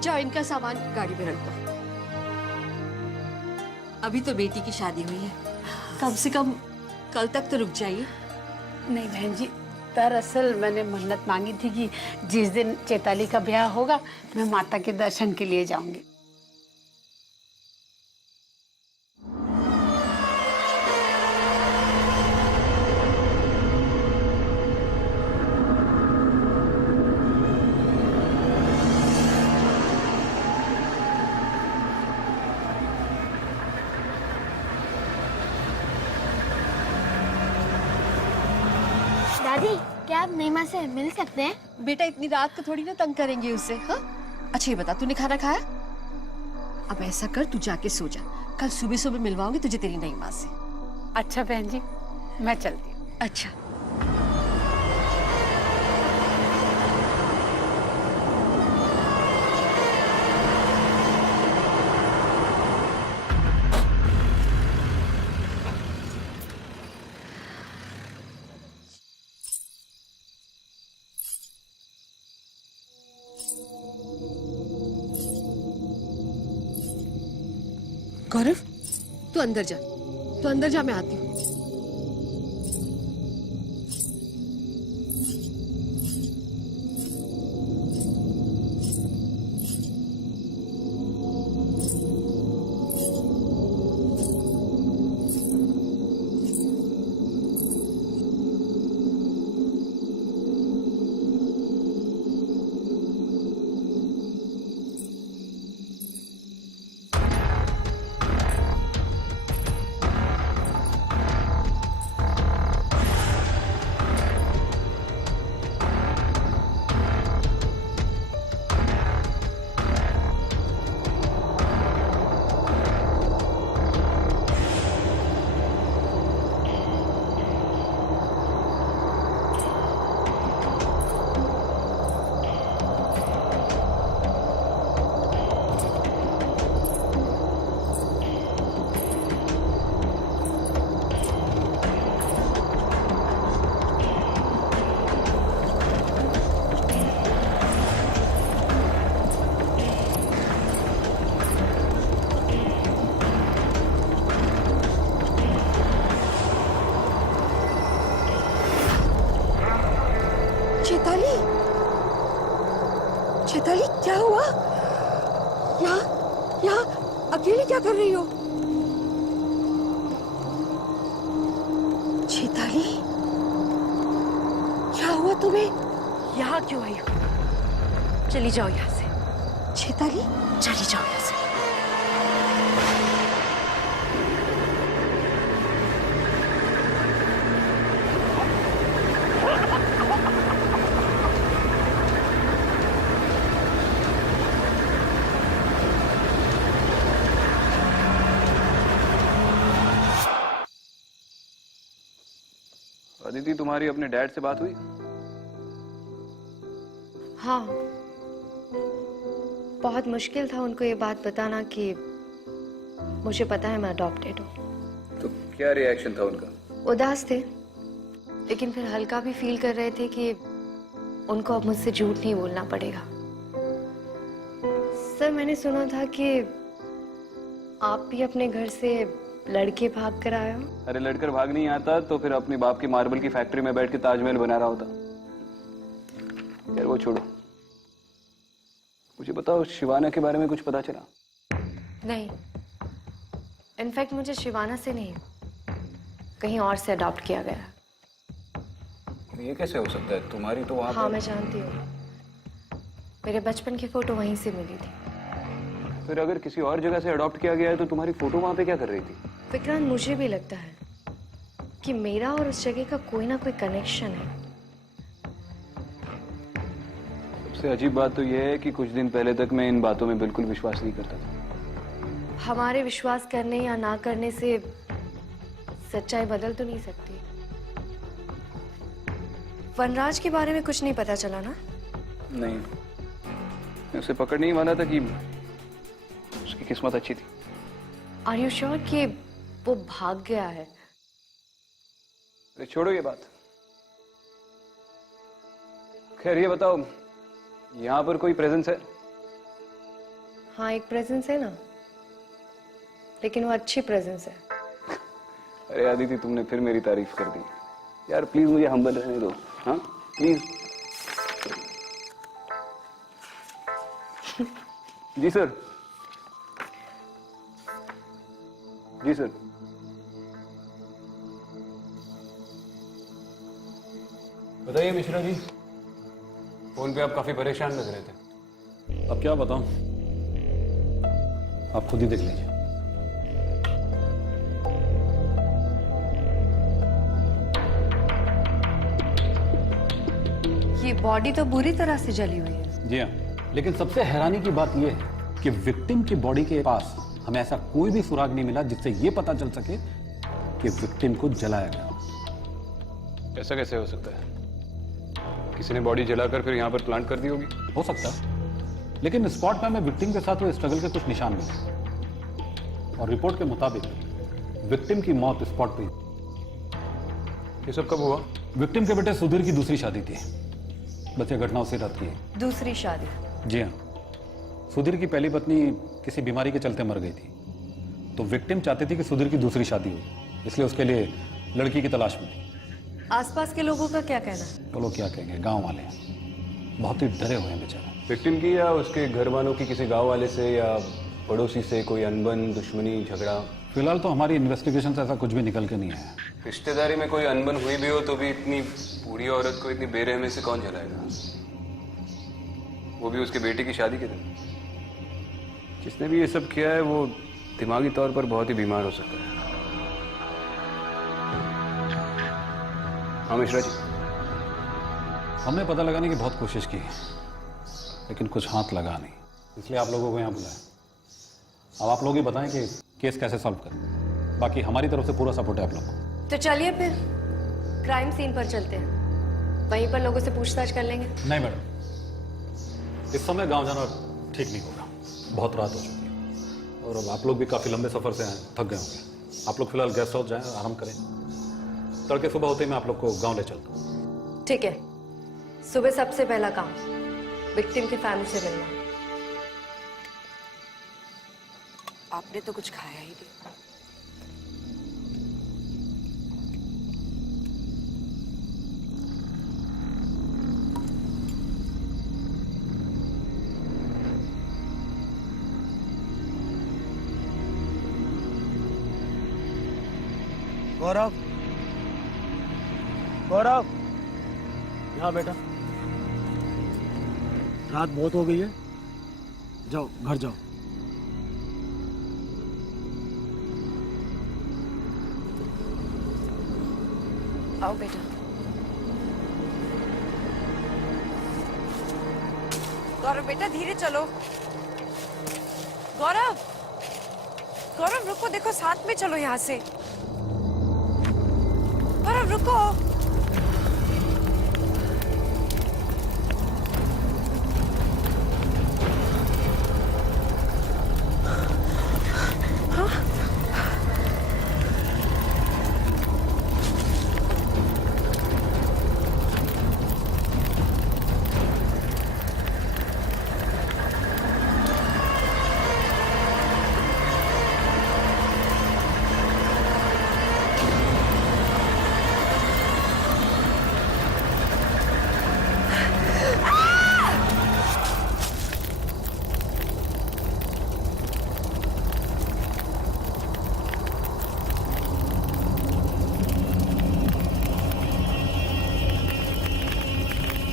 जाओ इनका सामान गाड़ी में रख दो। अभी तो बेटी की शादी हुई है, कम से कम कल तक तो रुक जाइए। नहीं बहन जी, दरअसल मैंने मन्नत मांगी थी कि जिस दिन चैताली का ब्याह होगा मैं माता के दर्शन के लिए जाऊंगी। दादी, क्या आप महिमा से मिल सकते हैं? बेटा इतनी रात को थोड़ी ना तंग करेंगे उसे। हाँ, अच्छा ये बता, तूने खाना खाया? अब ऐसा कर, तू जाके सो जा, कल सुबह सुबह मिलवाऊंगी तुझे तेरी नई माँ से। अच्छा बहन जी, मैं चलती हूँ। अच्छा। गौरव, तू अंदर जा, तू अंदर जा, मैं आती हूँ। चैताली, चैताली क्या हुआ? यहाँ अकेले क्या कर रही हो? चैताली, क्या हुआ तुम्हें? यहाँ क्यों आई हो? चली जाओ यहाँ से। चैताली, चली जाओ यहाँ से। अदिति, तुम्हारी अपने डैड से बात हुई? हाँ, बहुत मुश्किल था उनको ये बात बताना कि मुझे पता है मैं अडॉप्टेड हूँ। तो क्या रिएक्शन था उनका? उदास थे, लेकिन फिर हल्का भी फील कर रहे थे कि उनको अब मुझसे झूठ नहीं बोलना पड़ेगा। सर, मैंने सुना था कि आप भी अपने घर से लड़के भाग कर आए हो। अरे लड़कर भाग नहीं आता तो फिर अपने बाप की मार्बल की फैक्ट्री में बैठ के ताजमहल बना रहा होता। यार वो छोड़ो, मुझे बताओ शिवाना के बारे में कुछ पता चला? नहीं, इनफैक्ट मुझे शिवाना से नहीं, कहीं और से अडॉप्ट किया गया। ये कैसे हो सकता है? तुम्हारी तो वहाँ हाँ, मैं जानती हूँ, मेरे बचपन की फोटो वहीं से मिली थी। फिर अगर किसी और जगह से अडॉप्ट किया गया है तो तुम्हारी फोटो वहाँ पे क्या कर रही थी? विक्रांत, मुझे भी लगता है कि मेरा और उस जगह का कोई ना कोई कनेक्शन है। सबसे अजीब बात तो यह है कि कुछ दिन पहले तक मैं इन बातों में बिल्कुल विश्वास नहीं करता था। हमारे विश्वास करने या ना करने से सच्चाई बदल तो नहीं सकती। वनराज के बारे में कुछ नहीं पता चला ना? नहीं, मैं उसे पकड़ नहीं वाला था कि उसकी किस्मत अच्छी थी। आर यू श्योर कि वो भाग गया है? अरे छोड़ो ये बात। खैर ये बताओ, यहाँ पर कोई प्रेजेंस है? हाँ एक प्रेजेंस है ना, लेकिन वो अच्छी प्रेजेंस है। अरे आदिति, तुमने फिर मेरी तारीफ कर दी यार। प्लीज मुझे हम्बल रहने दो, हाँ प्लीज। जी सर, जी सर। बताइए मिश्रा जी, फोन पे आप काफी परेशान लग रहे थे। अब क्या बताऊं, आप खुद ही देख लीजिए। ये बॉडी तो बुरी तरह से जली हुई है। जी हाँ, लेकिन सबसे हैरानी की बात यह है कि विक्टिम की बॉडी के पास हमें ऐसा कोई भी सुराग नहीं मिला जिससे यह पता चल सके कि विक्टिम को जलाया गया। ऐसा कैसे हो सकता है? किसी ने बॉडी जलाकर फिर यहाँ पर प्लांट कर दी होगी। हो सकता है, लेकिन स्पॉट पे हमें विक्टिम के साथ हुए स्ट्रगल के कुछ निशान मिले और रिपोर्ट के मुताबिक विक्टिम की मौत स्पॉट पे ही। ये सब कब हुआ? विक्टिम के बेटे सुधीर की दूसरी शादी थी। बस ये घटना उसी रात की है। दूसरी शादी? जी हाँ, सुधीर की पहली पत्नी किसी बीमारी के चलते मर गई थी, तो विक्टिम चाहती थी कि सुधीर की दूसरी शादी हो, इसलिए उसके लिए लड़की की तलाश में थी। आसपास के लोगों का क्या कहना है? वो लोग क्या कहेंगे, गांव वाले हैं, बहुत ही डरे हुए हैं बेचारे। विक्टिम की या उसके घर वालों की किसी गांव वाले से या पड़ोसी से कोई अनबन, दुश्मनी, झगड़ा? फिलहाल तो हमारी इन्वेस्टिगेशन से ऐसा कुछ भी निकल के नहीं आया। रिश्तेदारी में कोई अनबन हुई भी हो तो भी इतनी बूढ़ी औरत को इतनी बेरहमी से कौन जलाएगा, वो भी उसके बेटे की शादी के दिन? जिसने भी ये सब किया है वो दिमागी तौर पर बहुत ही बीमार हो सकता है। हाँ मिश्रा जी, हमने पता लगाने की बहुत कोशिश की, लेकिन कुछ हाथ लगा नहीं, इसलिए आप लोगों को यहाँ बुलाया। अब आप लोग ही बताएं कि केस कैसे सॉल्व करें। बाकी हमारी तरफ से पूरा सपोर्ट है आप लोग को। तो चलिए फिर क्राइम सीन पर चलते हैं, वहीं पर लोगों से पूछताछ कर लेंगे। नहीं मैडम, इस समय गांव जाना ठीक नहीं होगा, बहुत रात हो चुकी है और अब आप लोग भी काफी लंबे सफर से आए, थक गए होंगे। आप लोग फिलहाल गेस्ट हाउस जाएं, आराम करें। तड़के सुबह होते ही मैं आप लोग को गांव ले चलता हूँ। ठीक है, सुबह सबसे पहला काम विक्टिम की फैमिली से मिलना। आपने तो कुछ खाया ही नहीं। गौरव, गौरव, यहाँ बेटा। रात बहुत हो गई है, जाओ घर जाओ। आओ बेटा। गौरव बेटा धीरे चलो। गौरव, गौरव रुको, देखो साथ में चलो यहाँ से। गौरव रुको।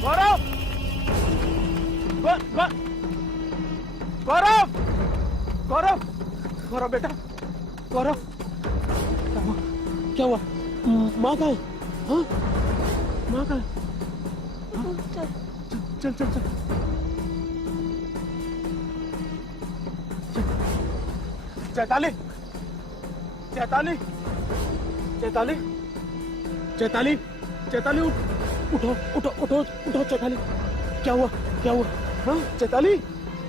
गौरव, गौरव, गौरव, गौरव बेटा, गौरव, क्या हुआ? माँ कहाँ है? हाँ, माँ कहाँ है? हाँ, चल चल चल चैताली, चैताली, चैताली, चैताली, चैताली, उठो उठो उठो उठो चैताली। क्या हुआ, क्या हुआ? हाँ चैताली,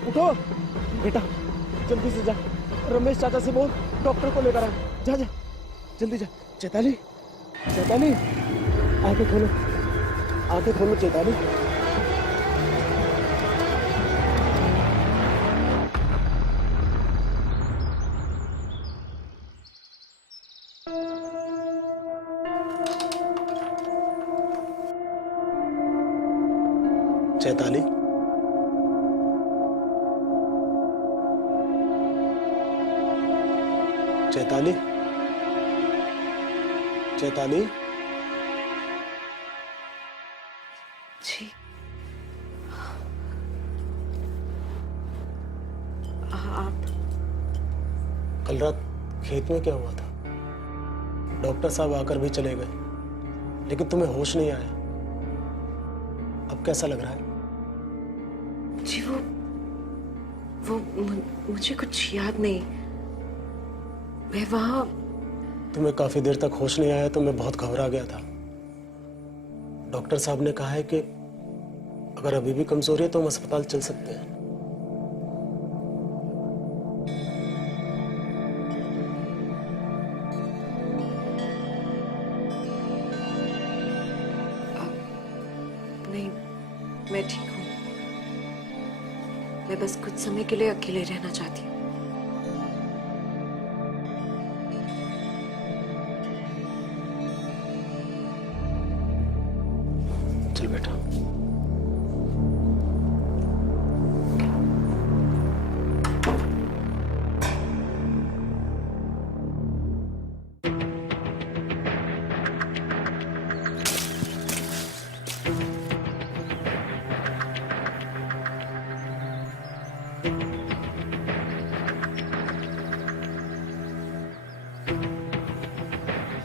उठो बेटा, जल्दी से जा, रमेश चाचा से बोल डॉक्टर को लेकर आ। जा जा जल्दी जा। चैताली, चैताली, आंखें खोलो, आंखें खोलो चैताली। चैताली, चैताली, चैताली। जी आप कल रात खेत में क्या हुआ था? डॉक्टर साहब आकर भी चले गए, लेकिन तुम्हें होश नहीं आया। अब कैसा लग रहा है? जी वो मुझे कुछ याद नहीं। मैं वहाँ तुम्हें काफी देर तक होश नहीं आया तो मैं बहुत घबरा गया था। डॉक्टर साहब ने कहा है कि अगर अभी भी कमजोरी है तो हम अस्पताल चल सकते हैं। नहीं, मैं ठीक हूँ। मैं बस कुछ समय के लिए अकेले रहना चाहती हूँ। चल बेटा।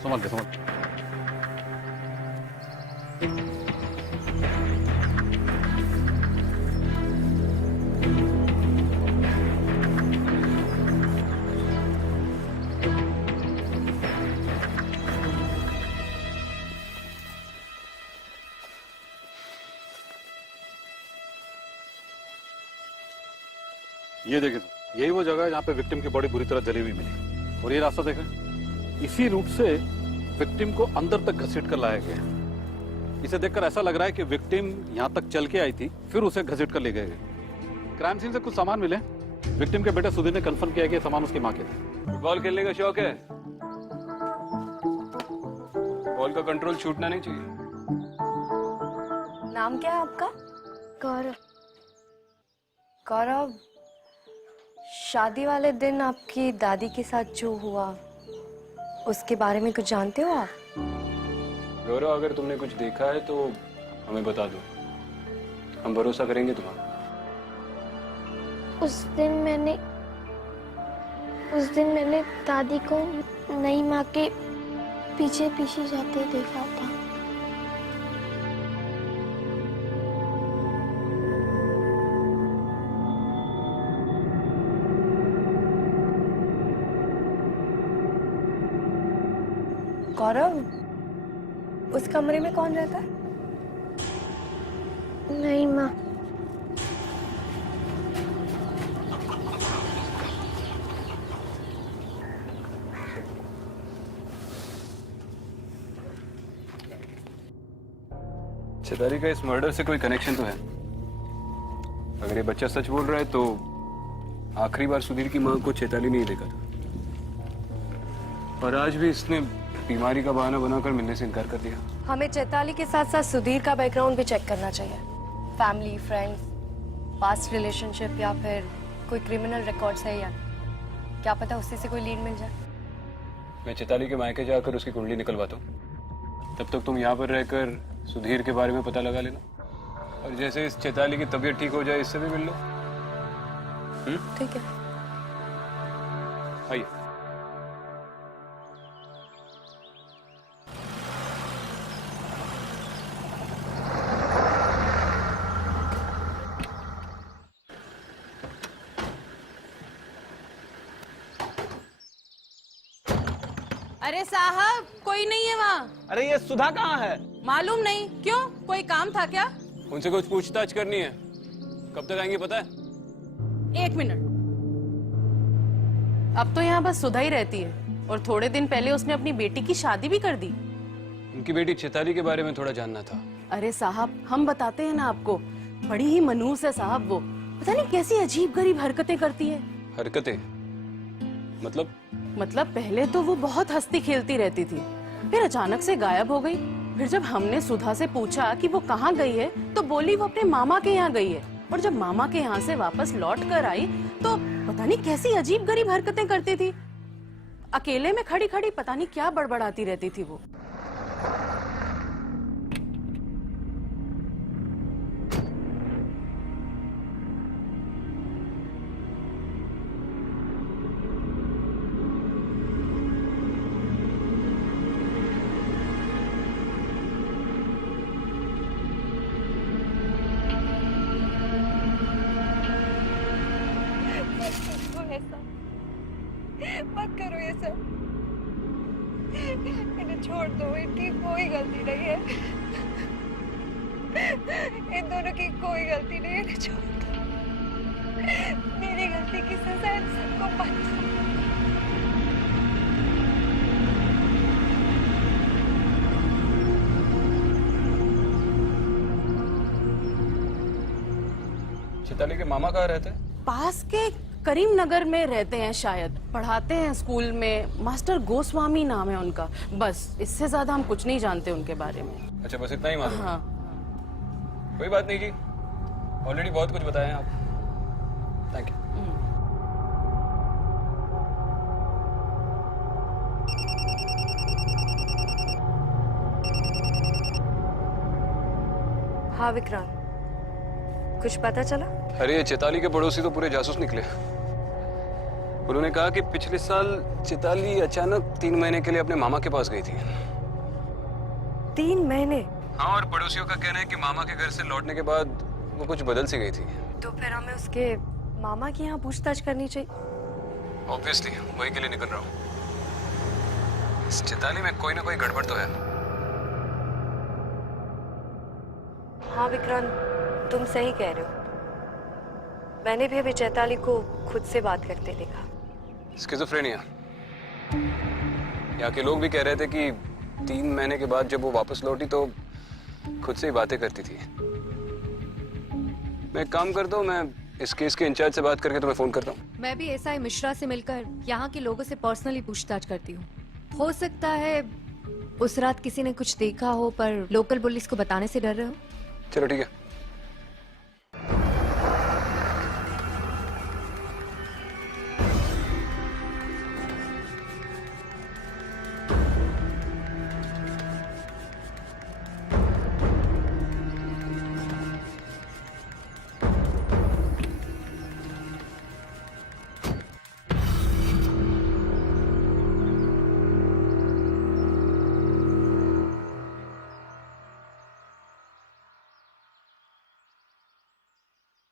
समझ गए, समझ। ये देखे तो यही वो जगह है जहाँ पे विक्टिम की बॉडी बुरी तरह जली हुई मिली। और ये रास्ता देखें, इसी रूट से विक्टिम को अंदर तक घसीट कर लाया गया। इसे देखकर ऐसा लग रहा है कि विक्टिम यहाँ तक चल के आई थी, फिर उसे घसीट कर ले गए। क्राइम सीन से कुछ सामान मिले। विक्टिम के बेटे सुधीर ने कंफर्म किया कि ये सामान उसकी माँ के थे। बॉल खेलने का शौक है? बॉल का कंट्रोल छूटना नहीं चाहिए। नाम क्या है आपका? गौरव। गौरव, शादी वाले दिन आपकी दादी के साथ जो हुआ उसके बारे में कुछ जानते हो आप? गौरव, अगर तुमने कुछ देखा है तो हमें बता दो, हम भरोसा करेंगे तुम्हारा। उस दिन मैंने दादी को नई माँ के पीछे पीछे जाते देखा था। गौरव, उस कमरे में कौन रहता है? नई माँ। चैताली का इस मर्डर से कोई कनेक्शन तो है। अगर ये बच्चा सच बोल रहा है तो आखिरी बार सुधीर की मां को चैताली ने ही देखा था, और आज भी इसने बीमारी का बहाना बनाकर मिलने से इनकार कर दिया। हमें चैताली के साथ साथ सुधीर का बैकग्राउंड भी चेक करना चाहिए। फैमिली, फ्रेंड्स, पास्ट रिलेशनशिप या फिर कोई क्रिमिनल रिकॉर्ड्स है या क्या पता उससे से कोई लीड मिल जाए। मैं चैताली के मायके जाकर उसकी कुंडली निकलवाता हूँ, तब तक तुम यहाँ पर रहकर सुधीर के बारे में पता लगा लेना, और जैसे इस चैताली की तबीयत ठीक हो जाए इससे भी मिल लो। ठीक है। आइए। अरे साहब, कोई नहीं है वहाँ। अरे ये सुधा कहाँ है? मालूम नहीं। क्यों, कोई काम था क्या? उनसे कुछ पूछताछ करनी है। कब तक आएंगे पता है? 1 मिनट। अब तो यहाँ बस सुधा ही रहती है, और थोड़े दिन पहले उसने अपनी बेटी की शादी भी कर दी। उनकी बेटी चैताली के बारे में थोड़ा जानना था। अरे साहब, हम बताते हैं ना आपको, बड़ी ही मनहूस है साहब वो। पता नहीं कैसी अजीब गरीब हरकतें करती है। हरकतें? मतलब पहले तो वो बहुत हंसती खेलती रहती थी, फिर अचानक से गायब हो गई। फिर जब हमने सुधा से पूछा कि वो कहाँ गई है तो बोली वो अपने मामा के यहाँ गई है। और जब मामा के यहाँ से वापस लौट कर आई तो पता नहीं कैसी अजीब गरीब हरकतें करती थी। अकेले में खड़ी खड़ी पता नहीं क्या बड़बड़ाती रहती थी वो। मत करो ये सब, इन्हें छोड़ दो, इनकी कोई गलती नहीं है, इन दोनों की कोई गलती नहीं है, इन्हें छोड़ दो, मेरी गलती की सजा इन सबको मत दो। चैताली के मामा कहाँ रहते हैं? पास के करीम नगर में रहते हैं शायद, पढ़ाते हैं स्कूल में, मास्टर गोस्वामी नाम है उनका। बस इससे ज्यादा हम कुछ नहीं जानते उनके बारे में। अच्छा, बस इतना ही मालूम? हाँ। कोई बात नहीं जी, ऑलरेडी बहुत कुछ बताया आप। Thank you. हाँ विक्रांत, कुछ पता चला? अरे ये चैताली के पड़ोसी तो पूरे जासूस निकले। उन्होंने कहा कि पिछले साल चैताली अचानक 3 महीने के लिए अपने मामा के पास गई थी। 3 महीने? हाँ, और पड़ोसियों का कहना है कि मामा के घर से लौटने के बाद वो कुछ बदल सी गई थी। तो फिर हमें उसके मामा की यहाँ पूछताछ करनी चाहिए। ऑब्वियसली वही के लिए निकल रहा हूँ। इस चैताली में कोई ना कोई गड़बड़ तो है। हाँ विक्रांत, तुम सही कह रहे हो। मैंने भी अभी चैताली को खुद से बात करते देखा। स्किज़ोफ्रेनिया। यहाँ के लोग भी कह रहे थे कि 3 महीने के बाद जब वो वापस लौटी तो खुद से ही बातें करती थी। मैं एक काम करता हूँ, मैं इस केस के इंचार्ज से बात करके तुम्हें फोन करता हूँ। मैं भी एसआई मिश्रा से मिलकर यहाँ के लोगों से पर्सनली पूछताछ करती हूँ। हो सकता है उस रात किसी ने कुछ देखा हो पर लोकल पुलिस को बताने से डर रहे हो। चलो ठीक है।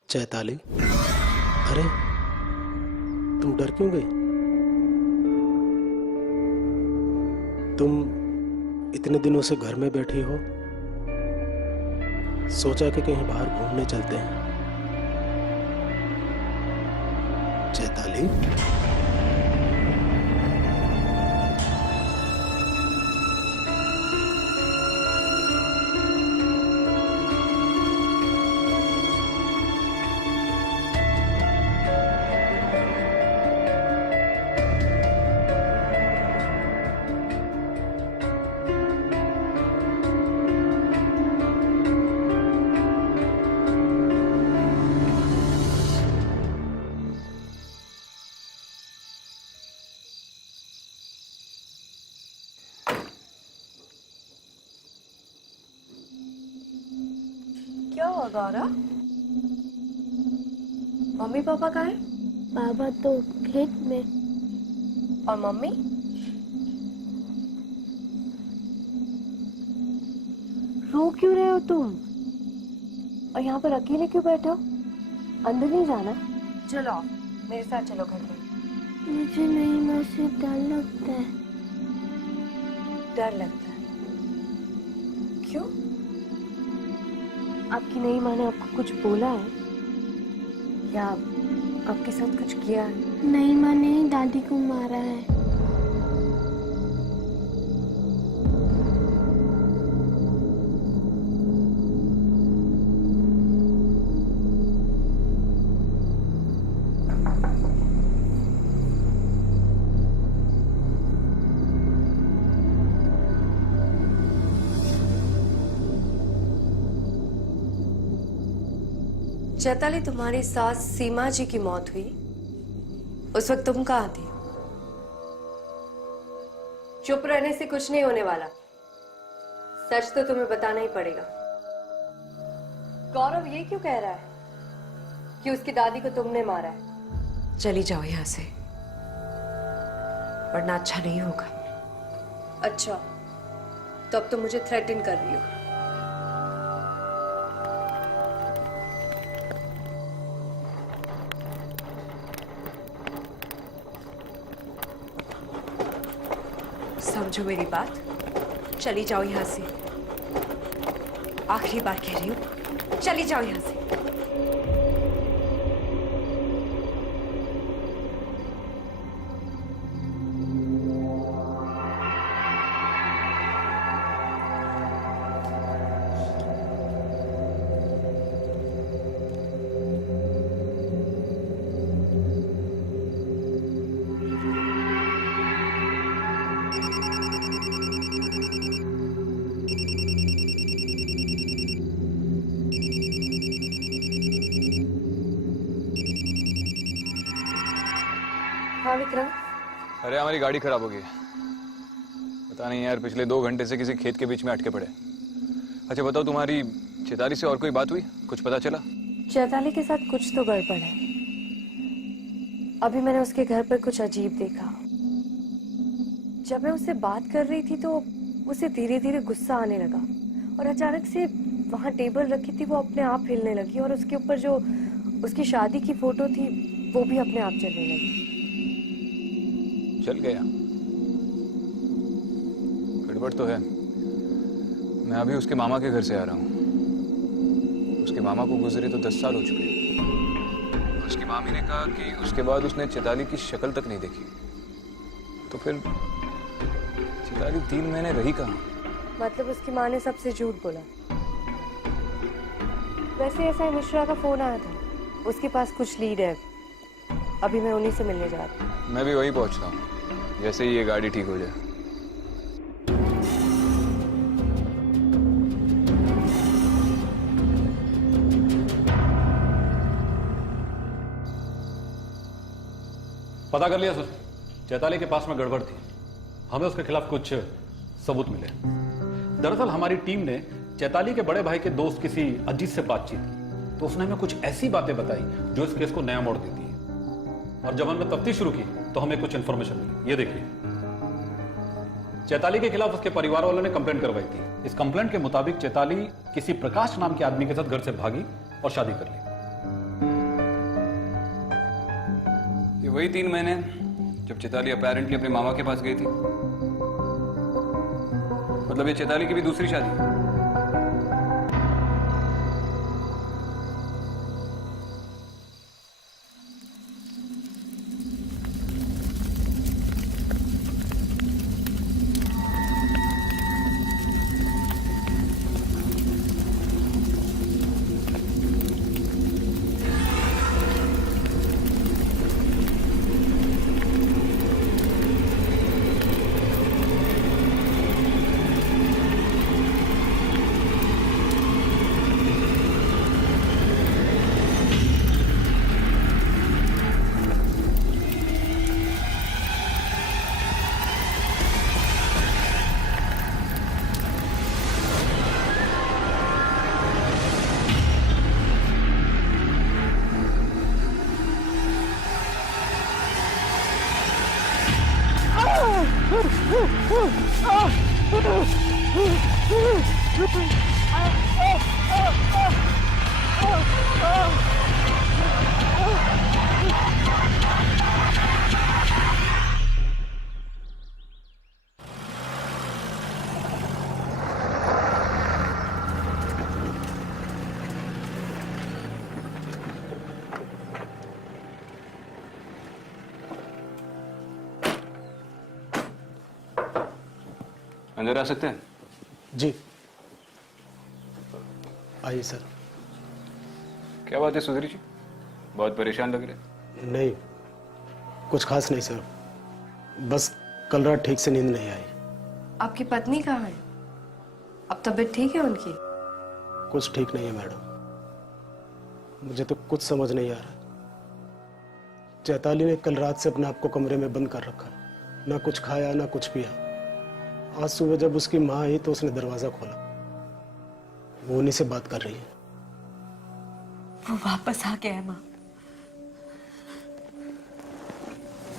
चैताली, अरे तुम डर क्यों गई? तुम इतने दिनों से घर में बैठी हो, सोचा कि कहीं बाहर घूमने चलते हैं। चैताली, क्या हुआ गौरा? मम्मी पापा कहाँ है? बाबा तो खेत में। और मम्मी? रो क्यों रहे हो तुम? और यहाँ पर अकेले क्यों बैठे हो? अंदर नहीं जाना? चलो आओ, मेरे साथ चलो घर में। मुझे नहीं माँ से डर लगता है। डर लगता है? क्यों? आपकी नई माँ ने आपको कुछ बोला है या आपके साथ कुछ किया है? नहीं माँ ने ही दादी को मारा है। चैताली, तुम्हारी सास सीमा जी की मौत हुई, उस वक्त तुम कहाँ थी? चुप रहने से कुछ नहीं होने वाला, सच तो तुम्हें बताना ही पड़ेगा। गौरव ये क्यों कह रहा है कि उसकी दादी को तुमने मारा है? चली जाओ यहां से, वरना अच्छा नहीं होगा। अच्छा, तो अब तुम मुझे थ्रेटन कर रही हो। समझो मेरी बात, चली जाओ यहां से। आखिरी बार कह रही हूं, चली जाओ यहां से। हाँ विक्रम। अरे हमारी गाड़ी खराब हो गई है। पता नहीं यार, पिछले 2 घंटे से किसी खेत के बीच में अटके पड़े। अच्छा बताओ, तुम्हारी चैताली से और कोई बात हुई? कुछ पता चला? चैताली के साथ कुछ तो गड़बड़ है। अभी मैंने उसके घर पर कुछ अजीब देखा। जब मैं उससे बात कर रही थी तो उसे धीरे धीरे गुस्सा आने लगा और अचानक से वहाँ टेबल रखी थी वो अपने आप हिलने लगी और उसके ऊपर जो उसकी शादी की फोटो थी वो भी अपने आप चलने लगी। चल गया? गड़बड़ तो है। मैं अभी उसके मामा के घर से आ रहा हूँ। उसके मामा को गुजरे तो 10 साल हो चुके हैं। उसकी मामी ने कहा कि उसके बाद उसने चैताली की शक्ल तक नहीं देखी। तो फिर चैताली 3 महीने रही कहाँ? मतलब उसकी माँ ने सबसे झूठ बोला। वैसे ऐसा मिश्रा का फोन आया था, उसके पास कुछ लीड है। अभी मैं उन्हीं से मिलने जा रही हूँ। मैं भी वही पहुंचता हूँ जैसे ही ये गाड़ी ठीक हो जाए। पता कर लिया सर, चैताली के पास में गड़बड़ थी। हमें उसके खिलाफ कुछ सबूत मिले। दरअसल हमारी टीम ने चैताली के बड़े भाई के दोस्त किसी अजीत से बातचीत की, तो उसने हमें कुछ ऐसी बातें बताई जो इस केस को नया मोड़ देती है। और जब हमने तफ्तीश शुरू की तो हमें कुछ इंफॉर्मेशन मिली। ये देखिए, चैताली के खिलाफ उसके परिवार वालों ने कंप्लेंट करवाई थी। इस कंप्लेंट के मुताबिक चैताली किसी प्रकाश नाम के आदमी के साथ घर से भागी और शादी कर ली। ये वही 3 महीने जब चैताली अपैरेंटली अपने मामा के पास गई थी। मतलब ये चैताली की भी दूसरी शादी। अंदर आ सकते हैं? जी आइए सर। क्या बात है सुधीर जी, बहुत परेशान लग रहे। नहीं, कुछ खास नहीं सर, बस कल रात ठीक से नींद नहीं आई। आपकी पत्नी कहाँ है? अब तबीयत ठीक है उनकी? कुछ ठीक नहीं है मैडम। मुझे तो कुछ समझ नहीं आ रहा। चैताली ने कल रात से अपने आप को कमरे में बंद कर रखा, ना कुछ खाया ना कुछ पिया। आज सुबह जब उसकी माँ आई तो उसने दरवाजा खोला, वो उन्हीं से बात कर रही है। वो वापस आ गया है माँ।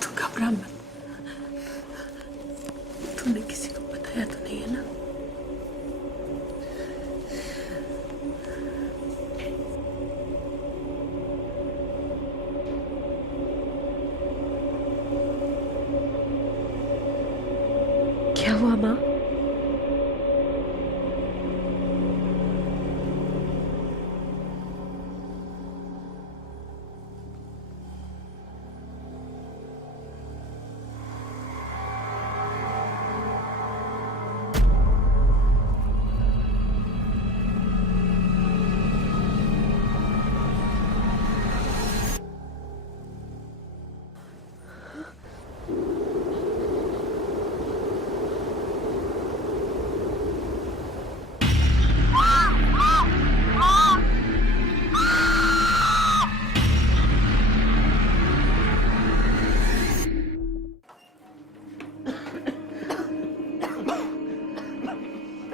तू घबरा मत। तूने किसी को बताया तो नहीं है ना? क्या हुआ माँ?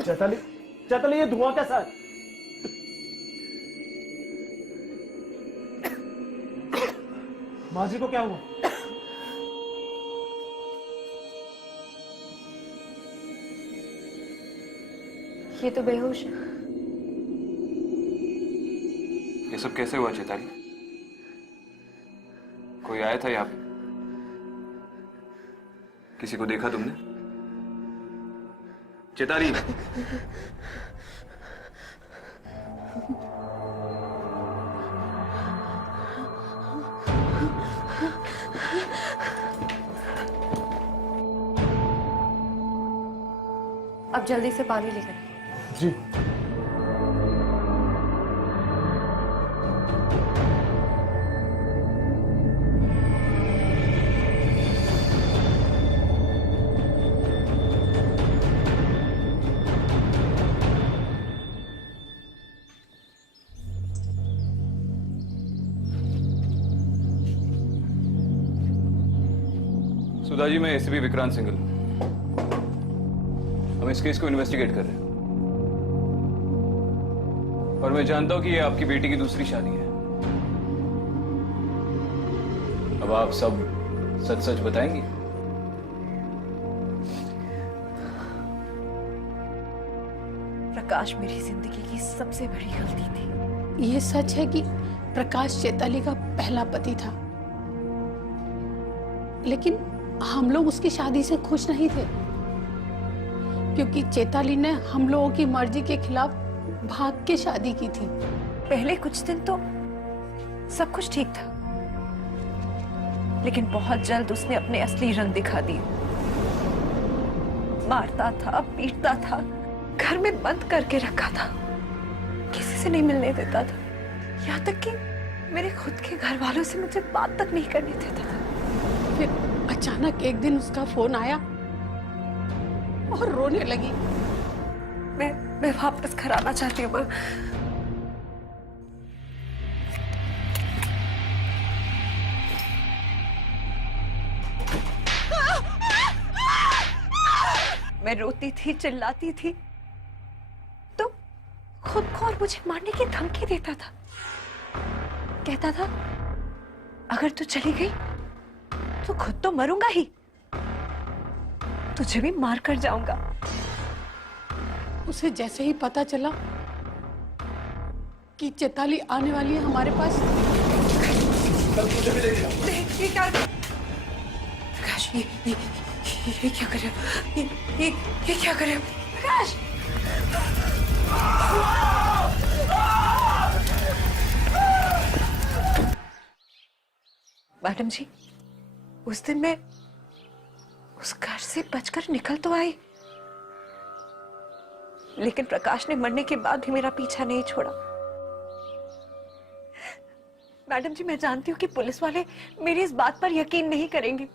चैताली, चैताली, ये धुआं कैसा है? माँ जी को क्या हुआ? ये तो बेहोश है। ये सब कैसे हुआ चैताली? कोई आया था यहाँ पे? किसी को देखा तुमने? चैताली, अब जल्दी से पानी लेकर आइए। जी। सुधा जी, मैं एसीपी विक्रांत सिंघल। हम इस केस को इन्वेस्टिगेट कर रहे हैं और मैं जानता हूं कि ये आपकी बेटी की दूसरी शादी है। अब आप सब सच सच बताएंगी? प्रकाश मेरी जिंदगी की सबसे बड़ी गलती थी। ये सच है कि प्रकाश चैताली का पहला पति था, लेकिन हम लोग उसकी शादी से खुश नहीं थे क्योंकि चैताली ने हम लोगों की मर्जी के खिलाफ भाग के शादी की थी। पहले कुछ दिन तो सब कुछ ठीक था, लेकिन बहुत जल्द उसने अपने असली रंग दिखा दिए। मारता था, पीटता था, घर में बंद करके रखा था, किसी से नहीं मिलने देता था, यहाँ तक कि मेरे खुद के घर वालों से मुझे बात तक नहीं करने देता था। फिर अचानक एक दिन उसका फोन आया और रोने लगी। मैं वापस घर आना चाहती हूँ। मैं रोती थी, चिल्लाती थी तो खुद को और मुझे मारने की धमकी देता था। कहता था अगर तू चली गई तो खुद तो मरूंगा ही, तुझे भी मार कर जाऊंगा। उसे जैसे ही पता चला कि चैताली आने वाली है हमारे पास, ये क्या प्रकाश, ये क्या कर रहे हो? ये क्या कर रहे हो प्रकाश? मैडम जी, उस दिन मैं उस घर से बचकर निकल तो आई, लेकिन प्रकाश ने मरने के बाद भी मेरा पीछा नहीं छोड़ा। मैडम जी, मैं जानती हूँ कि पुलिस वाले मेरी इस बात पर यकीन नहीं करेंगे,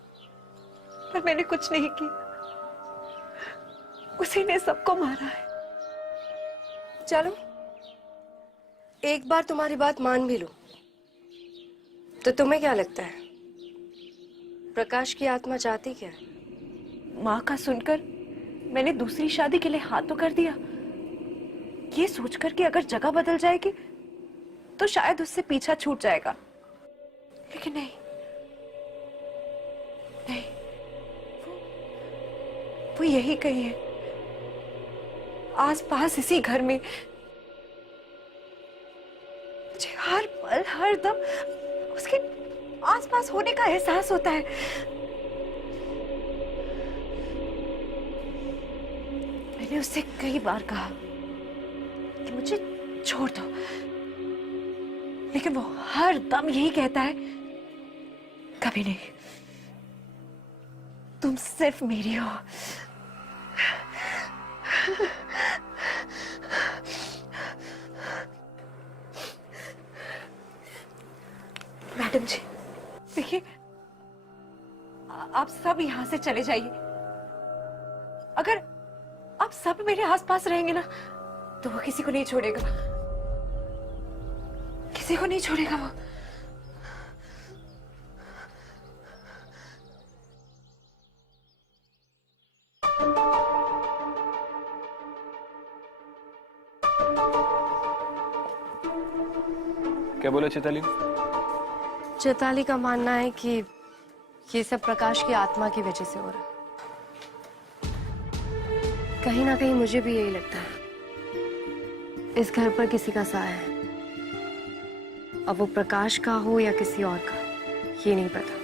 पर मैंने कुछ नहीं किया, उसी ने सबको मारा है। चलो, एक बार तुम्हारी बात मान भी लो, तो तुम्हें क्या लगता है प्रकाश की आत्मा चाहती क्या है? माँ का सुनकर मैंने दूसरी शादी के लिए हाथ तो कर दिया, ये सोचकर कि अगर जगह बदल जाएगी तो शायद उससे पीछा छूट जाएगा, लेकिन नहीं नहीं, वो यही कही है, आस पास इसी घर में मुझे हर पल हर दम उसके आसपास होने का एहसास होता है। मैंने उससे कई बार कहा कि मुझे छोड़ दो, लेकिन वो हर दम यही कहता है, कभी नहीं, तुम सिर्फ मेरी हो। मैडम जी देखिए, आप सब यहां से चले जाइए। अगर आप सब मेरे आसपास रहेंगे ना तो वो किसी को नहीं छोड़ेगा, किसी को नहीं छोड़ेगा वो। क्या बोला चैताली? चैताली का मानना है कि ये सब प्रकाश की आत्मा की वजह से हो रहा है। कहीं ना कहीं मुझे भी यही लगता है, इस घर पर किसी का साया है। अब वो प्रकाश का हो या किसी और का, ये नहीं पता।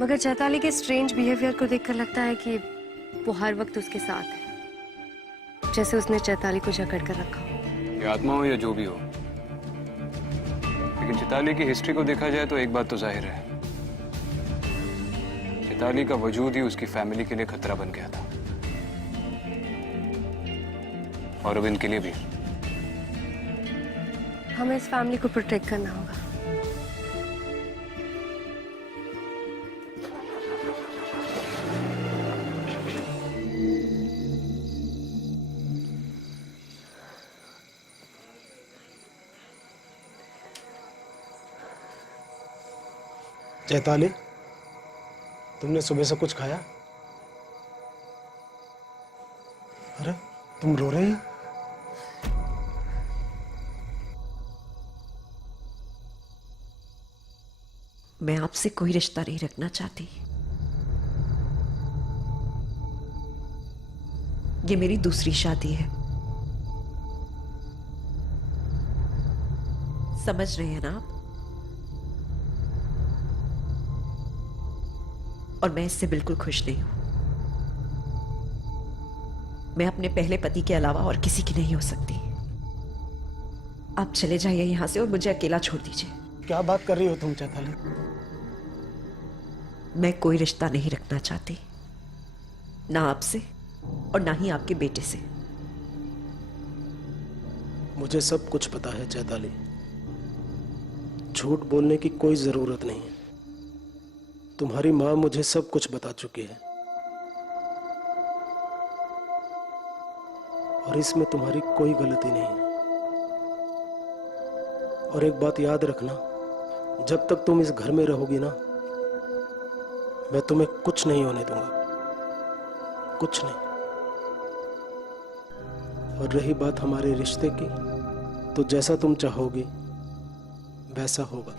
मगर चैताली के स्ट्रेंज बिहेवियर को देखकर लगता है कि वो हर वक्त उसके साथ है, जैसे उसने चैताली को जकड़ कर रखा हो। ये आत्मा हो या जो भी हो, लेकिन चैताली की हिस्ट्री को देखा जाए तो एक बात तो जाहिर है, चैताली का वजूद ही उसकी फैमिली के लिए खतरा बन गया था, और अब इनके लिए भी। हमें इस फैमिली को प्रोटेक्ट करना होगा। चैताली, तुमने सुबह से कुछ खाया? अरे तुम रो रही हो? मैं आपसे कोई रिश्ता नहीं रखना चाहती, ये मेरी दूसरी शादी है, समझ रहे हैं ना आप? और मैं इससे बिल्कुल खुश नहीं हूं। मैं अपने पहले पति के अलावा और किसी की नहीं हो सकती। आप चले जाइए यहां से और मुझे अकेला छोड़ दीजिए। क्या बात कर रही हो तुम चैताली? मैं कोई रिश्ता नहीं रखना चाहती, ना आपसे और ना ही आपके बेटे से। मुझे सब कुछ पता है चैताली, झूठ बोलने की कोई जरूरत नहीं है। तुम्हारी माँ मुझे सब कुछ बता चुकी है, और इसमें तुम्हारी कोई गलती नहीं है। और एक बात याद रखना, जब तक तुम इस घर में रहोगी ना, मैं तुम्हें कुछ नहीं होने दूंगा, कुछ नहीं। और रही बात हमारे रिश्ते की, तो जैसा तुम चाहोगी वैसा होगा।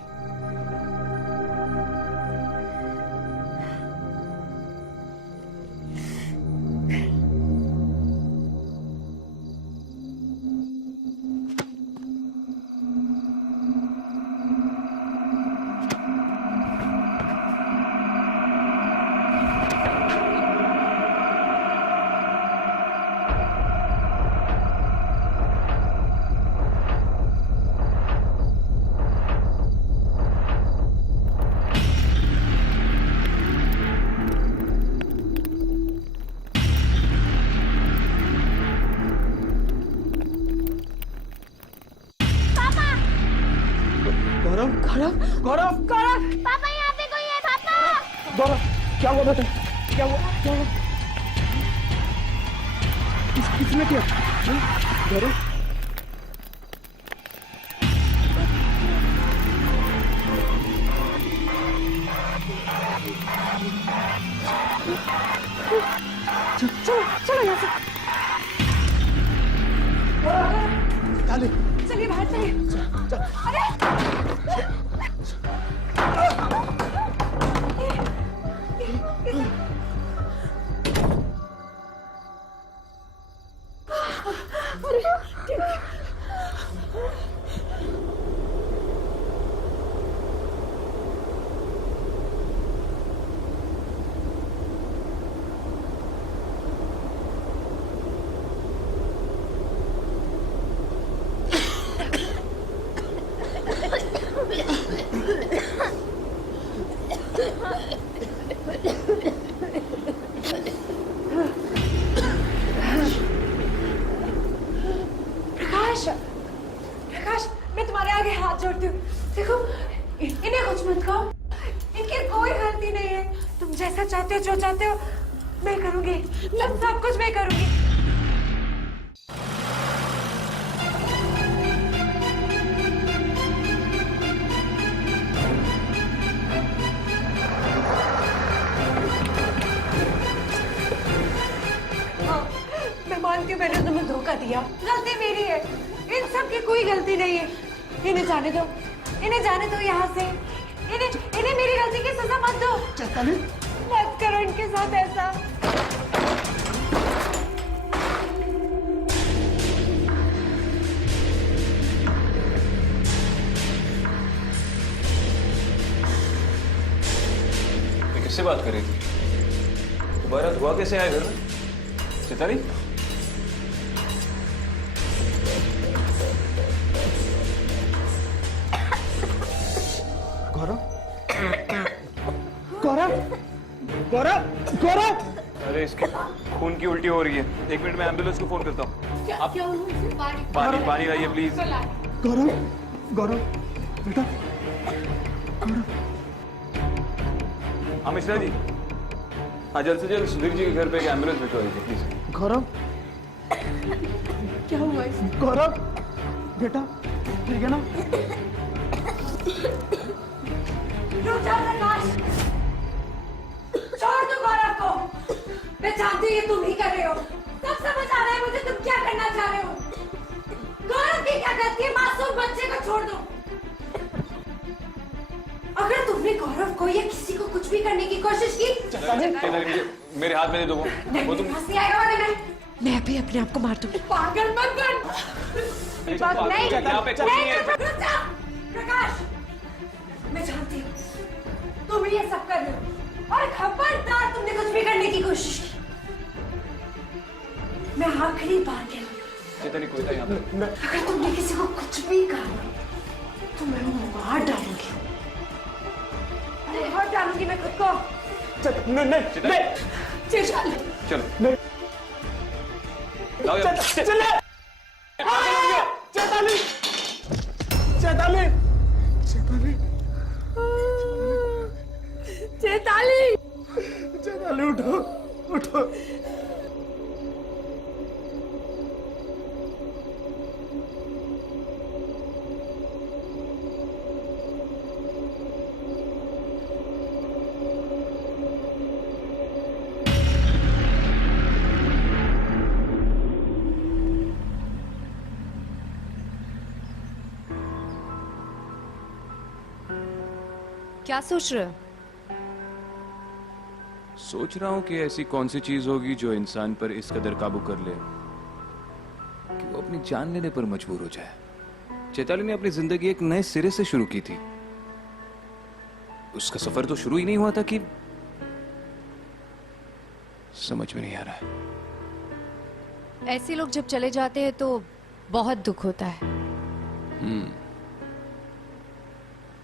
गौरव, गौरव, गौरव, गौरव, पापा यहाँ पे कोई है पापा। गौरव, क्या हुआ बेटा? क्या हुआ? क्या हुआ? किसने किया? गौरव, प्रकाश, प्रकाश, मैं तुम्हारे आगे हाथ जोड़ती हूँ। देखो, इन्हें कुछ मत कहो। इनकी कोई गलती नहीं है। तुम जैसा चाहते हो, जो चाहते हो, मैं करूँगी। सब कुछ मैं करूँगी। मैं मानती हूँ मैंने तुम्हें धोखा दिया, गलती मेरी है। इन सब की कोई गलती नहीं है। इन्हें जाने दो, इन्हें जाने दो यहाँ से। इन्हें मेरी गलती की सजा मत दो। चैताली, मत करो इनके साथ ऐसा। मैं किससे बात कर रही थी? दोबारा धुआं कैसे आया घर में? चैताली? गौरव, गौरव, गौरव, गौरव! अरे इसके खून की उल्टी हो रही है। 1 मिनट में एम्बुलेंस को फोन करता हूँ। आप पानी लाइए प्लीज। गौरव, गौरव, बेटा, हाँ मिश्रा जी, हाँ जल्द से जल्द सुधीर जी के घर पे एक एम्बुलेंस भिजवा दीजिए प्लीज। गौरव, क्या हुआ इसे? गौरव, बेटा, ठीक है ना? रुक जा प्रकाश, छोड़ दो गौरव को। मैं जानती हूँ ये तुम ही कर रहे हो। सब समझ आ रहा है मुझे तुम क्या करना चाह रहे हो। गौरव की क्या गलती है? मासूम बच्चे को छोड़ दो। अगर तुमने गौरव को या किसी को कुछ भी करने की कोशिश की, मेरे हाथ में दे दो वो तुम। हंसी आएगा मैंने। मैं भी अपने आप को मार दूंगी। पागल मत बन। नहीं, यहाँ पे कोई नहीं है। रुक जा प्रकाश, मैं जानती हूँ तुम ये सब कर रहे हो और खबरदार तुमने कुछ भी करने की कोशिश की। मैं आखिरी बार कह रही हूँ, चैताली कोई था यहाँ पे? अगर तुमने किसी को कुछ भी कहा तो मैं मार डालूंगी। मार डालूंगी मैं खुद को। नहीं, नहीं, नहीं, चलो नहीं, लाओ यार। चले! चैताली, चैताली, चैताली, चैताली, चैताली, उठो, उठो। क्या सोच रहे हो? सोच रहा हूँ कि ऐसी कौन सी चीज होगी जो इंसान पर इस कदर काबू कर ले कि वो अपनी जान लेने पर मजबूर हो जाए। चैताली ने अपनी जिंदगी एक नए सिरे से शुरू की थी। उसका सफर तो शुरू ही नहीं हुआ था कि समझ में नहीं आ रहा है। ऐसे लोग जब चले जाते हैं तो बहुत दुख होता है।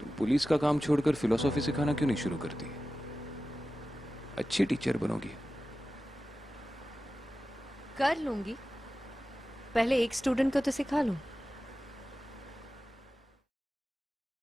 तुम पुलिस का काम छोड़कर फिलोसॉफी सिखाना क्यों नहीं शुरू करती? अच्छी टीचर बनोगी। कर लूंगी, पहले एक स्टूडेंट को तो सिखा लूं।